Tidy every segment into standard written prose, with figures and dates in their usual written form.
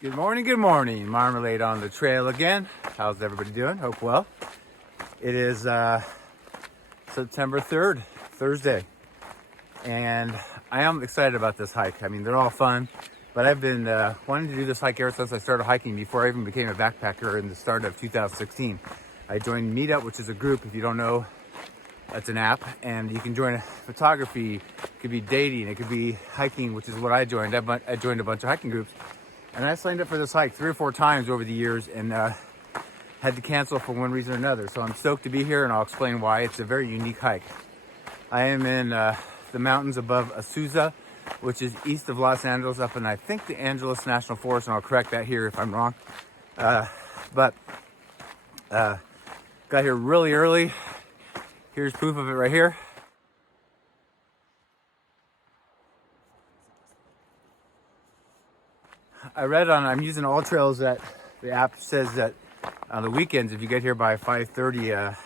Good morning. Marmalade on the trail again. How's everybody doing? Hope well. It is September 3rd, Thursday, and I am excited about this hike. I mean, they're all fun, but I've been wanting to do this hike ever since I started hiking, before I even became a backpacker in the start of 2016. I joined Meetup, which is a group. If you don't know, it's an app, and you can join photography, it could be dating, it could be hiking, which is what I joined. I joined a bunch of hiking groups. And I signed up for this hike 3 or 4 times over the years and had to cancel for one reason or another. So I'm stoked to be here, and I'll explain why. It's a very unique hike. I am in the mountains above Azusa, which is east of Los Angeles, up in, I think, the Angeles National Forest, and I'll correct that here if I'm wrong. But got here really early. Here's proof of it right here. I read I'm using All Trails, that the app says that on the weekends, if you get here by 5:30,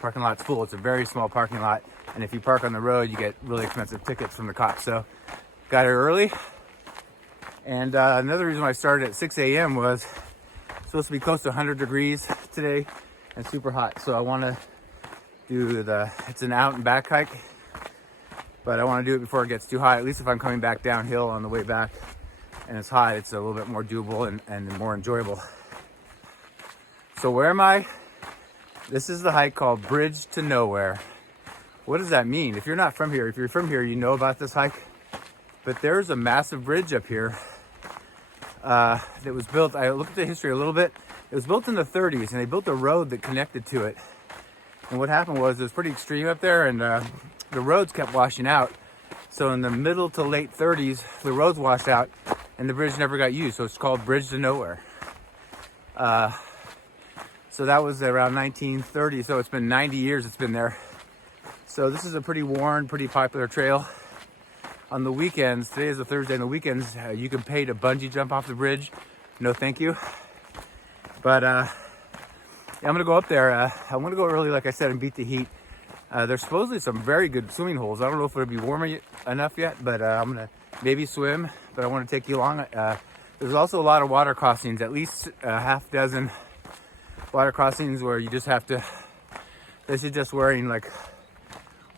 parking lot's full. It's a very small parking lot, and if you park on the road, you get really expensive tickets from the cops. So got here early, and another reason why I started at 6 a.m. was it's supposed to be close to 100 degrees today and super hot. So I want to do it's an out and back hike, but I want to do it before it gets too hot, at least if I'm coming back downhill on the way back and it's hot, it's a little bit more doable and more enjoyable. So where am I? This is the hike called Bridge to Nowhere. What does that mean? If you're not from here, if you're from here, you know about this hike. But there's a massive bridge up here that was built. I looked at the history a little bit. It was built in the 30s, and they built a road that connected to it. And what happened was it was pretty extreme up there, and the roads kept washing out. So in the middle to late 30s, the roads washed out, and the bridge never got used. So it's called Bridge to Nowhere. So that was around 1930. So it's been 90 years it's been there. So this is a pretty worn, pretty popular trail. On the weekends, today is a Thursday, on the weekends, you can pay to bungee jump off the bridge. No, thank you. But I'm gonna go up there. I'm gonna go early, like I said, and beat the heat. There's supposedly some very good swimming holes. I don't know if it'll be warm enough yet, but I'm gonna maybe swim, but I want to take you along. There's also a lot of water crossings, at least a half dozen water crossings where you just have to, this is just wearing like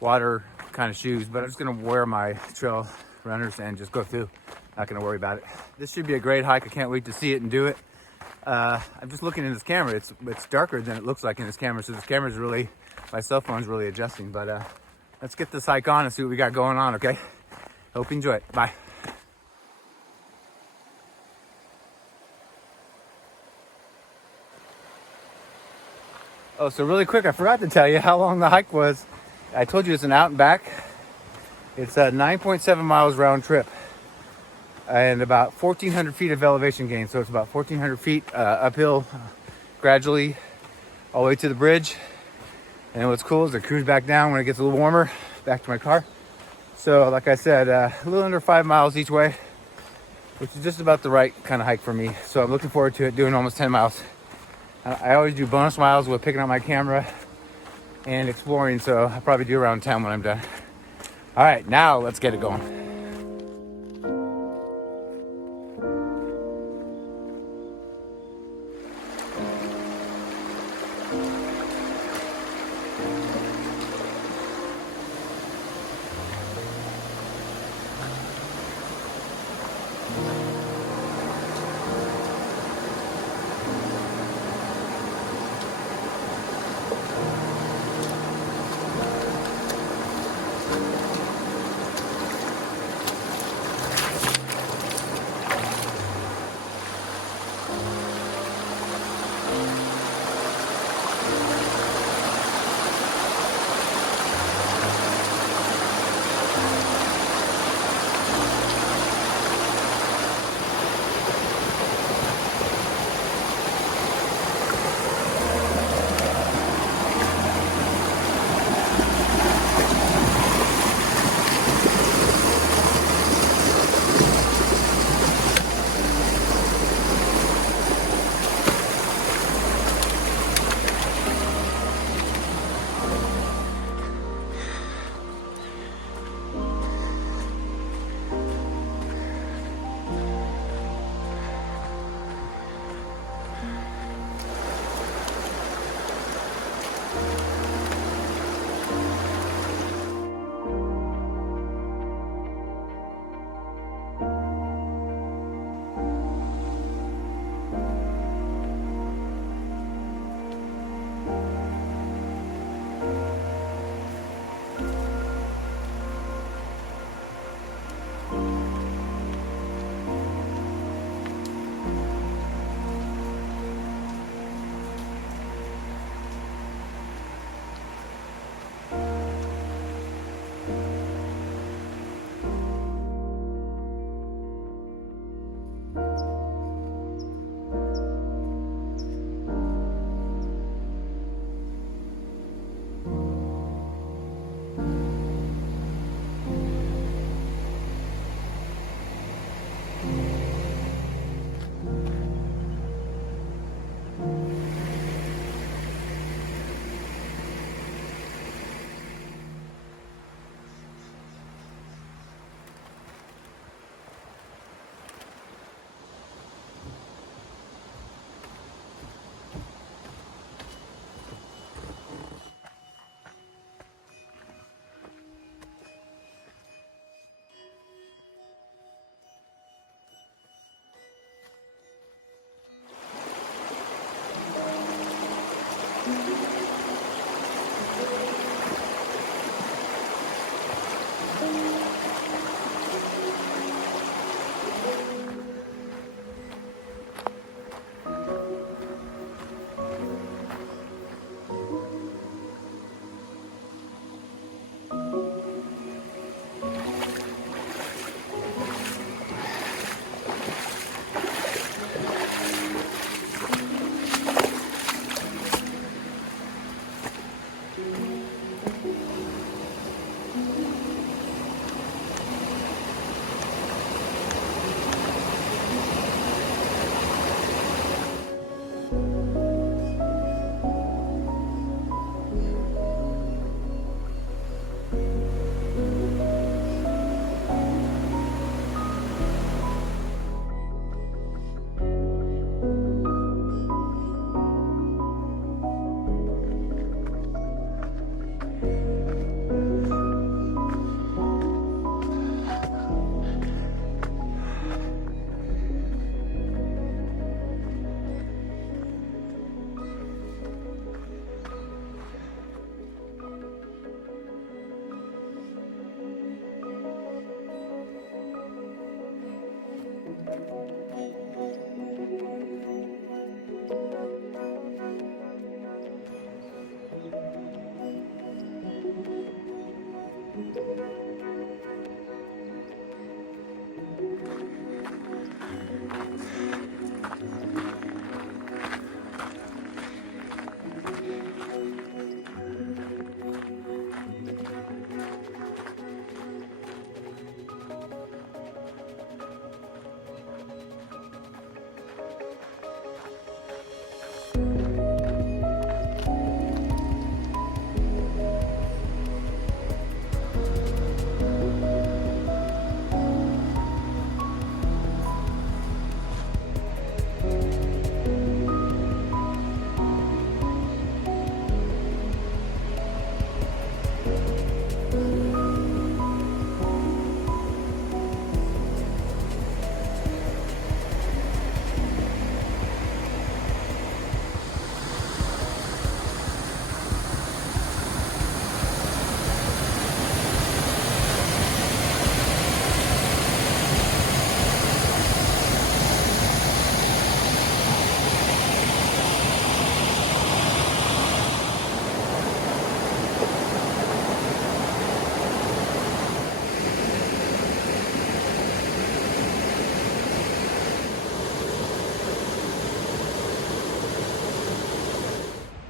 water kind of shoes, but I'm just gonna wear my trail runners and just go through. Not gonna worry about it. This should be a great hike. I can't wait to see it and do it. I'm just looking in this camera. It's darker than it looks like in this camera, so this camera's really, my cell phone's really adjusting. But let's get this hike on and see what we got going on, okay? Hope you enjoy it. Bye. Oh, so really quick, I forgot to tell you how long the hike was. I told you it's an out and back. It's 9.7 miles round trip and about 1,400 feet of elevation gain. So it's about 1,400 feet uphill gradually all the way to the bridge. And what's cool is I cruise back down when it gets a little warmer, back to my car. So like I said, a little under 5 miles each way, which is just about the right kind of hike for me. So I'm looking forward to it, doing almost 10 miles. I always do bonus miles with picking up my camera and exploring, so I'll probably do around 10 when I'm done. All right, now let's get it going.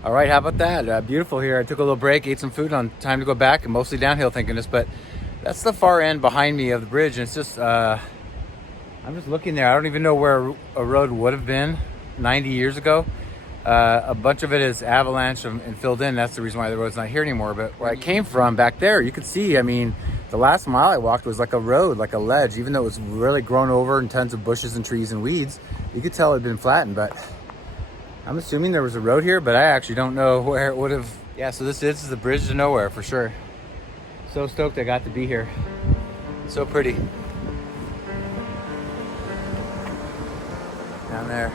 All right, how about that? Beautiful here. I took a little break, ate some food, on time to go back, and mostly downhill, thank goodness. But that's the far end behind me of the bridge, and it's just, I'm just looking there. I don't even know where a road would have been 90 years ago. A bunch of it is avalanche and filled in. That's the reason why the road's not here anymore. But where I came from back there, you could see, I mean, the last mile I walked was like a road, like a ledge. Even though it was really grown over and tons of bushes and trees and weeds, you could tell it had been flattened. But I'm assuming there was a road here, but I actually don't know where it would have. Yeah, so this is the bridge to nowhere for sure. So stoked I got to be here. So pretty. Down there.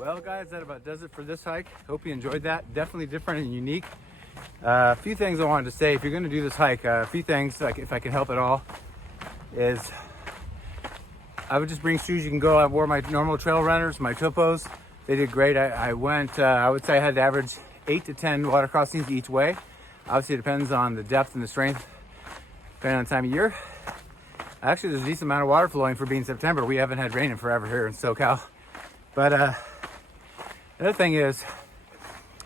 Well guys, that about does it for this hike. Hope you enjoyed that. Definitely different and unique. A few things I wanted to say. If you're going to do this hike, a few things, like if I can help at all, is I would just bring shoes you can go. I wore my normal trail runners, my topos. They did great. I went, I would say I had to average 8 to 10 water crossings each way. Obviously it depends on the depth and the strength, depending on the time of year. Actually, there's a decent amount of water flowing for being September. We haven't had rain in forever here in SoCal. But another thing is,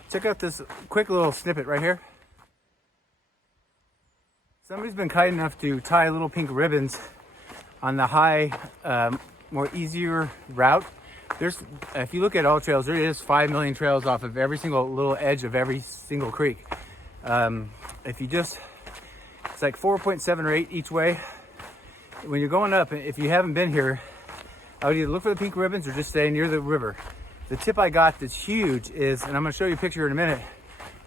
check out this quick little snippet right here. Somebody's been kind enough to tie little pink ribbons on the high, more easier route. If you look at all trails, there is 5 million trails off of every single little edge of every single creek. If you just, it's like 4.7 or 8 each way. When you're going up, if you haven't been here, I would either look for the pink ribbons or just stay near the river. The tip I got that's huge is, and I'm gonna show you a picture in a minute,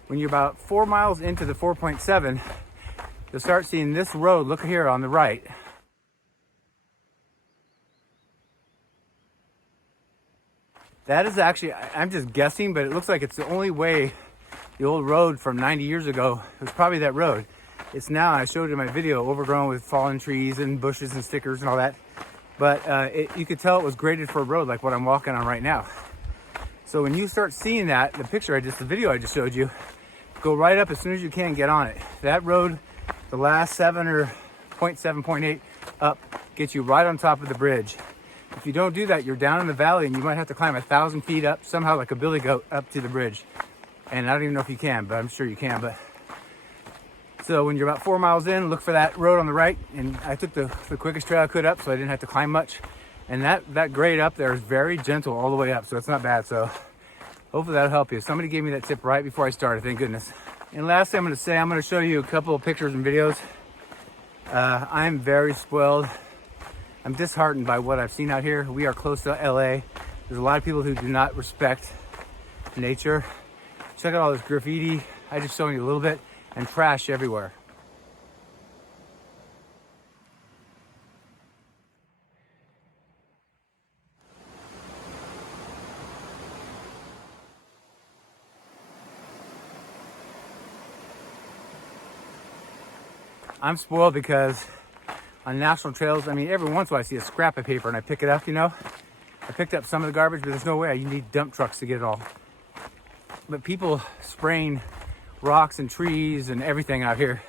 when you're about 4 miles into the 4.7, you'll start seeing this road, look here on the right. That is actually, I'm just guessing, but it looks like it's the only way, the old road from 90 years ago, it was probably that road. It's now, I showed it in my video, overgrown with fallen trees and bushes and stickers and all that. But you could tell it was graded for a road like what I'm walking on right now. So when you start seeing that, the video I just showed you, go right up as soon as you can, get on it. That road, the last 7 or 0.7, 0.8 up, gets you right on top of the bridge. If you don't do that, you're down in the valley and you might have to climb 1,000 feet up, somehow like a billy goat, up to the bridge. And I don't even know if you can, but I'm sure you can. But so when you're about 4 miles in, look for that road on the right. And I took the quickest trail I could up, so I didn't have to climb much. And that grade up there is very gentle all the way up, so it's not bad. So hopefully that'll help you. Somebody gave me that tip right before I started, thank goodness. And lastly, I'm going to show you a couple of pictures and videos. I'm very spoiled. I'm disheartened by what I've seen out here. We are close to LA. There's a lot of people who do not respect nature. Check out all this graffiti. I just showed you a little bit, and trash everywhere. I'm spoiled because on national trails, I mean, every once in a while I see a scrap of paper and I pick it up, you know. I picked up some of the garbage, but there's no way. You need dump trucks to get it all. But people spraying rocks and trees and everything out here,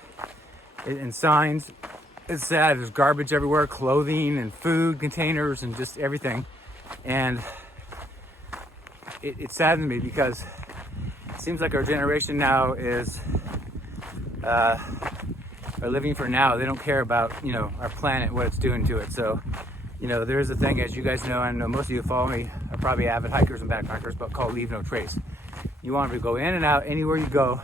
and signs. It's sad. There's garbage everywhere, clothing and food containers and just everything. And it saddens me because it seems like our generation now is are living for now. They don't care about, you know, our planet, what it's doing to it. So, you know, there's a thing, as you guys know, and I know most of you who follow me are probably avid hikers and backpackers, but called leave no trace. You want to go in and out anywhere you go,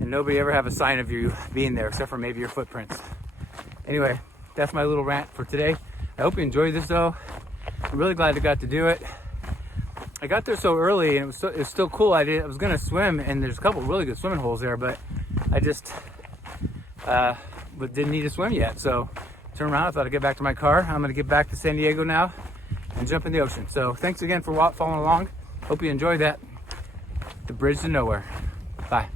and nobody ever have a sign of you being there, except for maybe your footprints. Anyway, that's my little rant for today. I hope you enjoyed this, though. I'm really glad I got to do it. I got there so early, and it was still cool. I was going to swim, and there's a couple really good swimming holes there, but I just but didn't need to swim yet. So turn around, I thought I'd get back to my car. I'm going to get back to San Diego now and jump in the ocean. So thanks again for following along. Hope you enjoyed that. The bridge to nowhere. Bye.